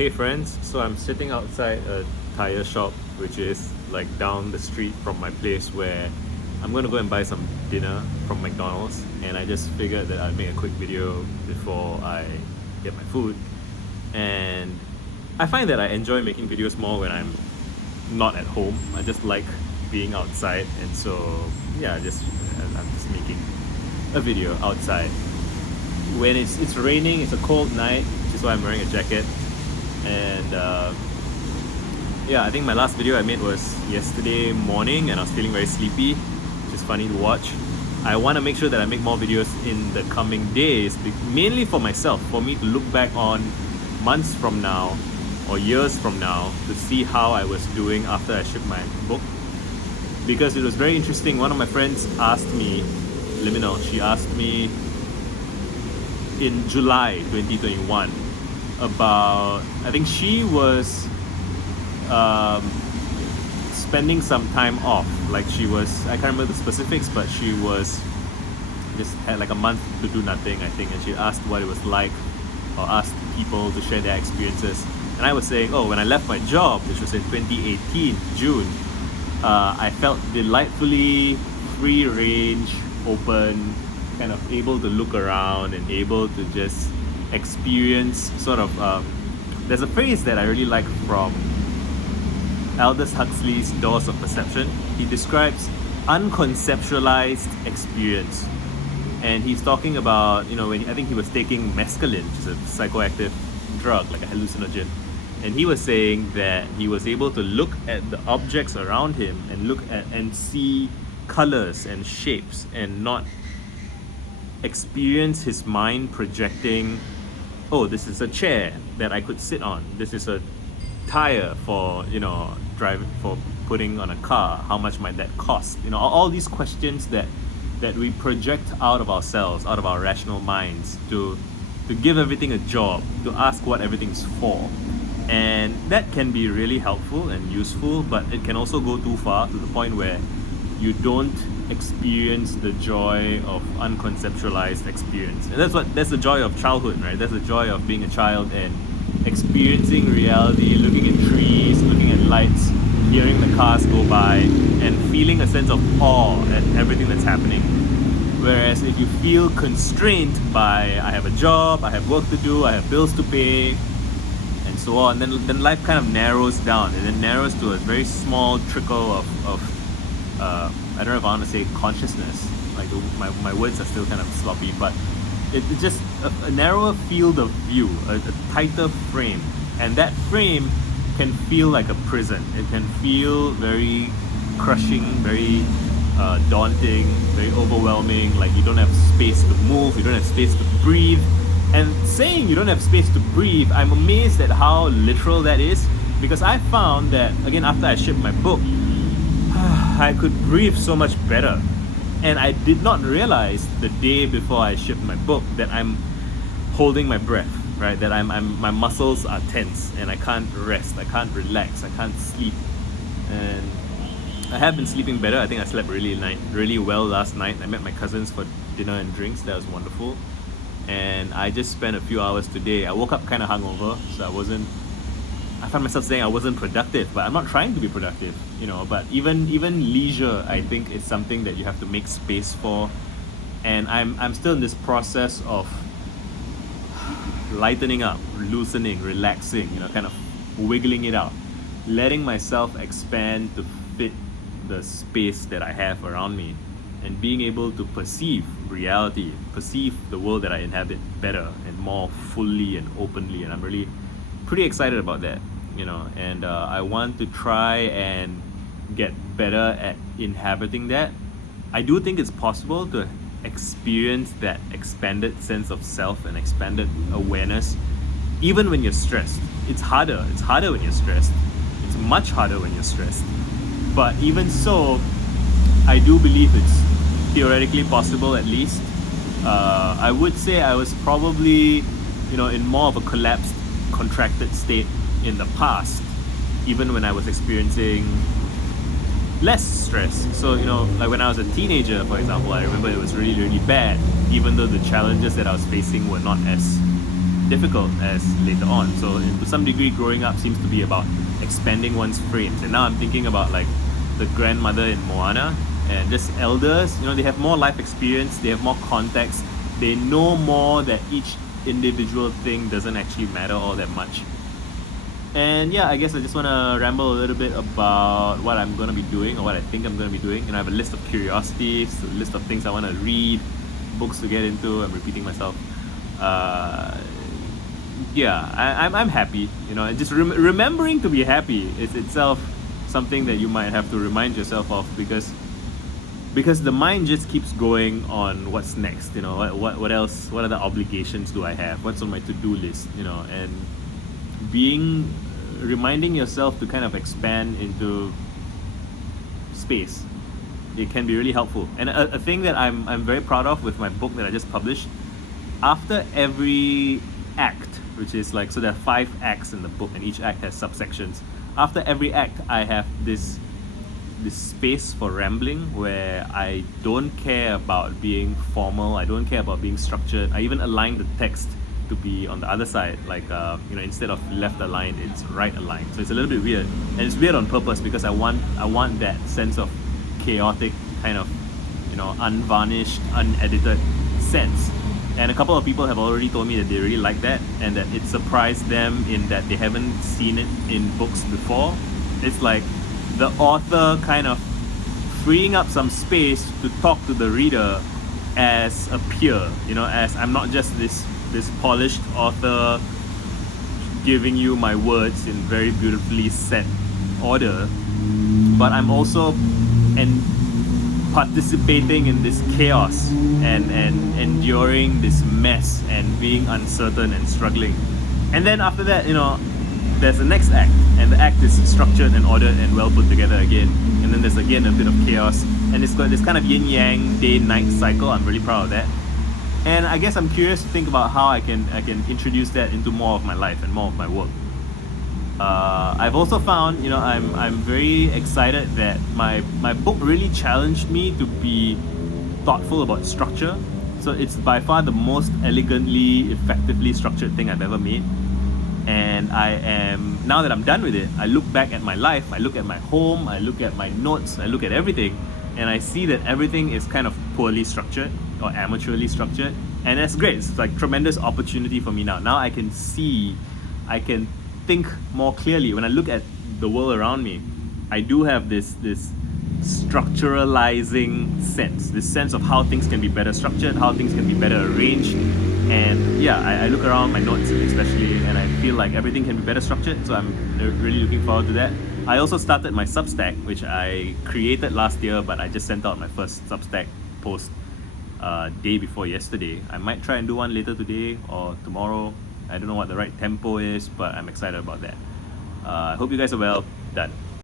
Hey friends, so I'm sitting outside a tire shop which is like down the street from my place where I'm gonna go and buy some dinner from McDonald's, and I just figured that I'd make a quick video before I get my food. And I find that I enjoy making videos more when I'm not at home. I just like being outside, and so yeah, I'm just making a video outside. When it's raining, it's a cold night, which is why I'm wearing a jacket. And yeah, I think my last video I made was yesterday morning, and I was feeling very sleepy, which is funny to watch. I want to make sure that I make more videos in the coming days, mainly for myself, for me to look back on months from now or years from now to see how I was doing after I shipped my book. Because it was very interesting. One of my friends asked me, Liminal, she asked me in July 2021 about, I think she was spending some time off. Like she was, I can't remember the specifics, but she was just had like a month to do nothing, I think, and she asked what it was like, or asked people to share their experiences. And I was saying, oh, when I left my job, which was in 2018 June, I felt delightfully free range, open, kind of able to look around and able to just experience sort of there's a phrase that I really like from Aldous Huxley's Doors of Perception. He describes unconceptualized experience, and he's talking about, when I think he was taking mescaline, which is a psychoactive drug, like a hallucinogen, and he was saying that he was able to look at the objects around him and look at and see colors and shapes, and not experience his mind projecting, oh, this is a chair that I could sit on, this is a tire for driving, for putting on a car, how much might that cost, all these questions that we project out of ourselves, out of our rational minds, to give everything a job, to ask what everything's for. And that can be really helpful and useful, but it can also go too far to the point where you don't experience the joy of unconceptualized experience. And that's the joy of childhood, right? That's the joy of being a child and experiencing reality, looking at trees, looking at lights, hearing the cars go by, and feeling a sense of awe at everything that's happening. Whereas if you feel constrained by, I have a job, I have work to do, I have bills to pay, and so on, then life kind of narrows down, and then narrows to a very small trickle of I don't know if I want to say consciousness, like my words are still kind of sloppy, but it's just a narrower field of view, a tighter frame, and that frame can feel like a prison. It can feel very crushing, very daunting, very overwhelming, like you don't have space to move, you don't have space to breathe. And saying you don't have space to breathe, I'm amazed at how literal that is, because I found that, again, after I shipped my book, I could breathe so much better. And I did not realize the day before I shipped my book that I'm holding my breath, right? That my muscles are tense and I can't rest, I can't relax, I can't sleep. And I have been sleeping better. I think I slept really well last night. I met my cousins for dinner and drinks. That was wonderful. And I just spent a few hours today. I woke up kind of hungover, so I found myself saying I wasn't productive, but I'm not trying to be productive, but even leisure, I think, is something that you have to make space for. And I'm still in this process of lightening up, loosening, relaxing, kind of wiggling it out, letting myself expand to fit the space that I have around me, and being able to perceive reality, perceive the world that I inhabit better and more fully and openly. And I'm really pretty excited about that, and I want to try and get better at inhabiting that. I do think it's possible to experience that expanded sense of self and expanded awareness even when you're stressed. It's harder when you're stressed. It's much harder when you're stressed. But even so, I do believe it's theoretically possible, at least. I would say I was probably, in more of a collapsed, contracted state in the past, even when I was experiencing less stress. So, like when I was a teenager, for example, I remember it was really, really bad, even though the challenges that I was facing were not as difficult as later on. So to some degree, growing up seems to be about expanding one's frames. And now I'm thinking about like the grandmother in Moana and just elders. You know, they have more life experience, they have more context, they know more that each individual thing doesn't actually matter all that much. And yeah, I guess I just want to ramble a little bit about what I'm going to be doing or what I think I'm going to be doing. And I have a list of curiosities, a list of things I want to read, books to get into. I'm repeating myself. Yeah, I'm happy, you know, and just remembering to be happy is itself something that you might have to remind yourself of, because the mind just keeps going on what's next, you know, what else, what other obligations do I have, what's on my to-do list, you know, and reminding yourself to kind of expand into space, it can be really helpful. And a thing that I'm very proud of with my book that I just published, after every act, which is like, so there are 5 acts in the book and each act has subsections. After every act, I have this space for rambling where I don't care about being formal, I don't care about being structured. I even align the text to be on the other side, like you know, instead of left aligned, it's right aligned. So it's a little bit weird, and it's weird on purpose because I want that sense of chaotic kind of, you know, unvarnished, unedited sense. And a couple of people have already told me that they really like that and that it surprised them in that they haven't seen it in books before. It's like the author kind of freeing up some space to talk to the reader as a peer, you know, as I'm not just this polished author giving you my words in very beautifully set order, but I'm also participating in this chaos and enduring this mess and being uncertain and struggling. And then after that, you know, there's the next act, and the act is structured and ordered and well put together again. And then there's again a bit of chaos, and it's got this kind of yin-yang day-night cycle. I'm really proud of that. And I guess I'm curious to think about how I can introduce that into more of my life and more of my work. I've also found, you know, I'm very excited that my book really challenged me to be thoughtful about structure. So it's by far the most elegantly, effectively structured thing I've ever made. And now that I'm done with it, I look back at my life, I look at my home, I look at my notes, I look at everything, and I see that everything is kind of poorly structured or amateurly structured. And that's great. It's like tremendous opportunity for me now. Now I can see, I can think more clearly. When I look at the world around me, I do have this structuralizing sense, this sense of how things can be better structured, how things can be better arranged. And yeah, I look around my notes especially, and I feel like everything can be better structured. So I'm really looking forward to that. I also started my Substack, which I created last year, but I just sent out my first Substack post day before yesterday. I might try and do one later today or tomorrow. I don't know what the right tempo is, but I'm excited about that. I hope you guys are well. Done.